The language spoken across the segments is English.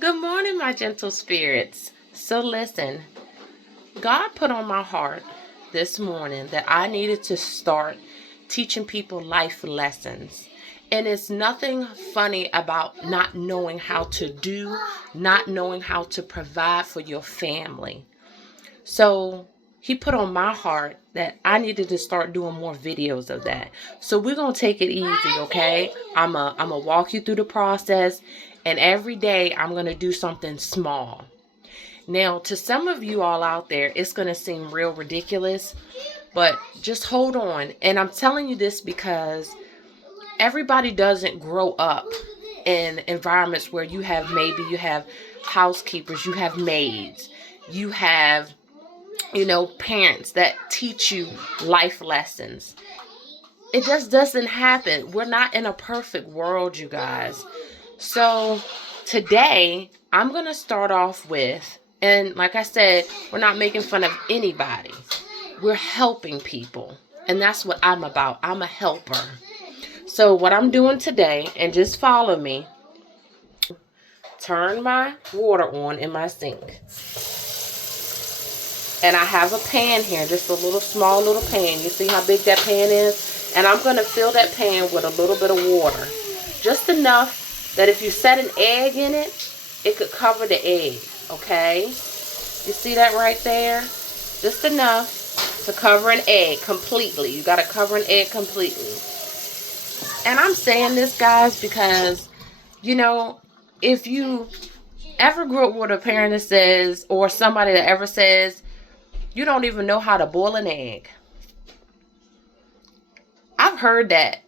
Good morning, my gentle spirits. So, listen, God put on my heart this morning that I needed to start teaching people life lessons. And it's nothing funny about not knowing how to do, not knowing how to provide for your family. So, He put on my heart that I needed to start doing more videos of that. So we're going to take it easy, okay? I'm going to walk you through the process, and every day I'm going to do something small. Now, to some of you all out there, it's going to seem real ridiculous, but just hold on. And I'm telling you this because everybody doesn't grow up in environments where you have housekeepers, you have maids, you have parents that teach you life lessons. It just doesn't happen. We're not in a perfect world, you guys. So today, I'm going to start off with, and like I said, we're not making fun of anybody. We're helping people. And that's what I'm about. I'm a helper. So what I'm doing today, and just follow me, turn my water on in my sink. And I have a pan here, just a small little pan. You see how big that pan is? And I'm going to fill that pan with a little bit of water. Just enough that if you set an egg in it, it could cover the egg, okay? You see that right there? Just enough to cover an egg completely. You got to cover an egg completely. And I'm saying this, guys, because, if you ever grew up with a parent that says, or somebody that ever says, you don't even know how to boil an egg. I've heard that,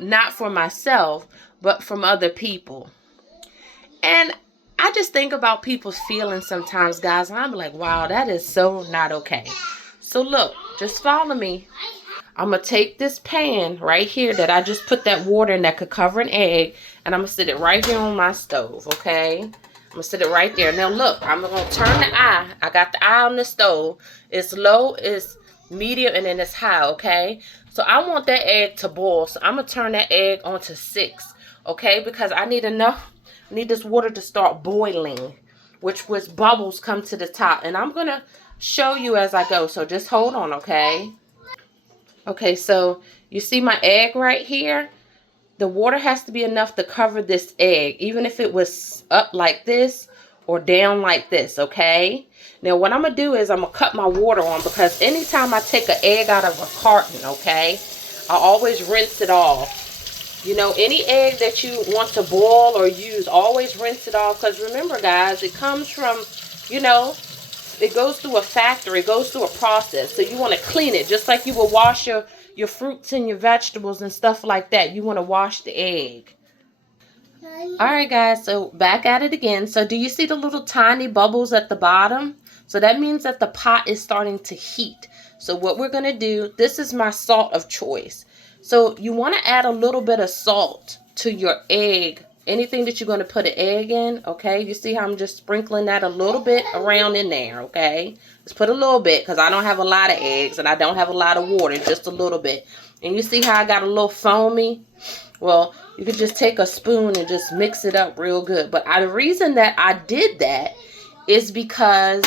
not for myself, but from other people. And I just think about people's feelings sometimes, guys, and I'm like, wow, that is so not okay. So look, just follow me. I'm going to take this pan right here that I just put that water in that could cover an egg, and I'm going to sit it right here on my stove, okay? I'm going to sit it right there. Now, look, I'm going to turn the eye. I got the eye on the stove. It's low, it's medium, and then it's high, okay? So I want that egg to boil, so I'm going to turn that egg on to 6, okay? Because I need this water to start boiling, which was bubbles come to the top. And I'm going to show you as I go, so just hold on, okay? Okay, so you see my egg right here? The water has to be enough to cover this egg, even if it was up like this or down like this, okay? Now, what I'm going to do is I'm going to cut my water on, because anytime I take an egg out of a carton, okay, I always rinse it off. Any egg that you want to boil or use, always rinse it off, because remember, guys, it comes from, it goes through a factory, it goes through a process. So you want to clean it just like you would wash your fruits and your vegetables and stuff like that. You want to wash the egg. All right, guys, so back at it again. So do you see the little tiny bubbles at the bottom? So that means that the pot is starting to heat. So what we're going to do, this is my salt of choice. So you want to add a little bit of salt to your egg. Anything that you're going to put an egg in, okay? You see how I'm just sprinkling that a little bit around in there, okay? Just put a little bit, because I don't have a lot of eggs and I don't have a lot of water, just a little bit. And you see how I got a little foamy? Well, you could just take a spoon and just mix it up real good. But the reason that I did that is because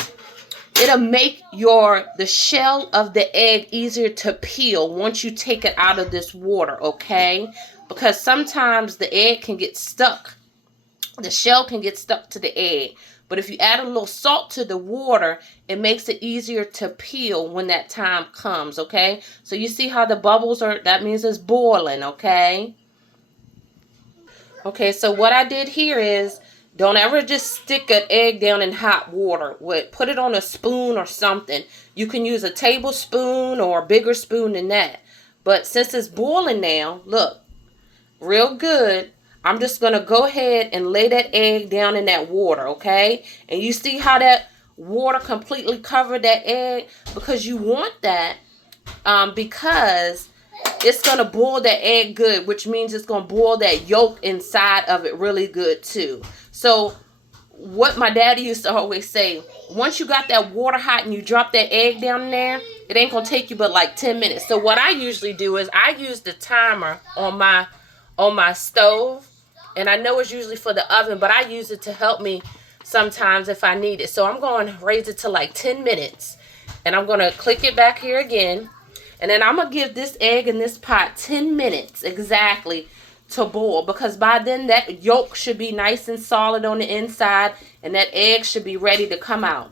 it'll make the shell of the egg easier to peel once you take it out of this water, okay? Because sometimes the egg can get stuck. The shell can get stuck to the egg. But if you add a little salt to the water, it makes it easier to peel when that time comes, okay? So you see how the bubbles are, that means it's boiling, okay? Okay, so what I did here is, don't ever just stick an egg down in hot water. Put it on a spoon or something. You can use a tablespoon or a bigger spoon than that. But since it's boiling now, look, real good, I'm just going to go ahead and lay that egg down in that water, okay? And you see how that water completely covered that egg? Because you want that because it's going to boil that egg good, which means it's going to boil that yolk inside of it really good too. So what my daddy used to always say, once you got that water hot and you drop that egg down there, it ain't going to take you but like 10 minutes. So what I usually do is I use the timer on my stove. And I know it's usually for the oven, but I use it to help me sometimes if I need it. So I'm going to raise it to like 10 minutes. And I'm going to click it back here again. And then I'm going to give this egg in this pot 10 minutes exactly to boil. Because by then that yolk should be nice and solid on the inside. And that egg should be ready to come out.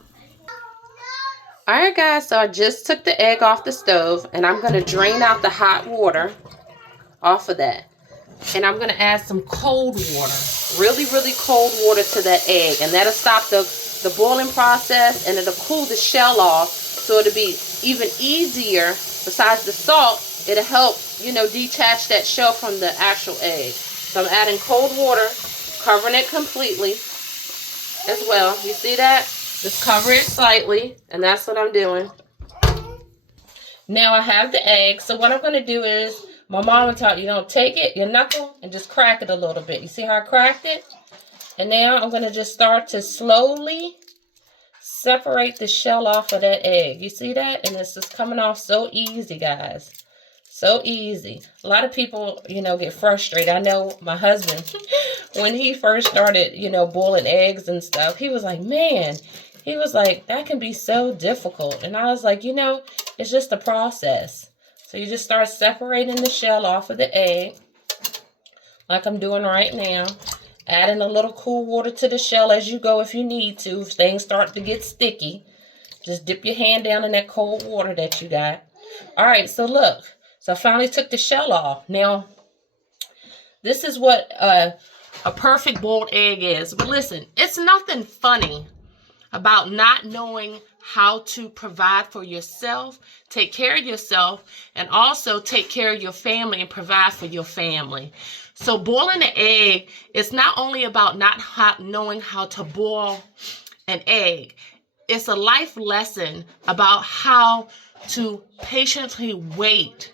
Alright guys, so I just took the egg off the stove. And I'm going to drain out the hot water off of that. And I'm going to add some cold water. Really, really cold water to that egg. And that'll stop the boiling process. And it'll cool the shell off. So it'll be even easier. Besides the salt, it'll help, you know, detach that shell from the actual egg. So I'm adding cold water, covering it completely as well. You see that? Just cover it slightly. And that's what I'm doing. Now I have the egg. So what I'm going to do is, my mama taught you, don't take it, your knuckle, and just crack it a little bit. You see how I cracked it? And now I'm going to just start to slowly separate the shell off of that egg. You see that? And it's just coming off so easy, guys. So easy. A lot of people, you know, get frustrated. I know my husband, when he first started, you know, boiling eggs and stuff, he was like, man, he was like, that can be so difficult. And I was like, you know, it's just a process. So you just start separating the shell off of the egg, like I'm doing right now. Adding a little cool water to the shell as you go if you need to. If things start to get sticky, just dip your hand down in that cold water that you got. All right, so look. So I finally took the shell off. Now, this is what a perfect boiled egg is. But listen, it's nothing funny about not knowing how to provide for yourself, take care of yourself, and also take care of your family and provide for your family. So boiling an egg is not only about not knowing how to boil an egg. It's a life lesson about how to patiently wait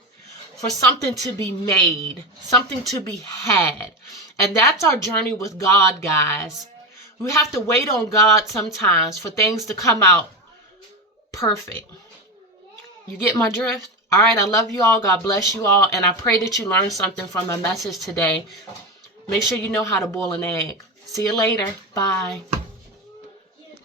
for something to be made, something to be had. And that's our journey with God, guys. We have to wait on God sometimes for things to come out perfect. You get my drift? All right, I love you all. God bless you all. And I pray that you learned something from my message today. Make sure you know how to boil an egg. See you later. Bye.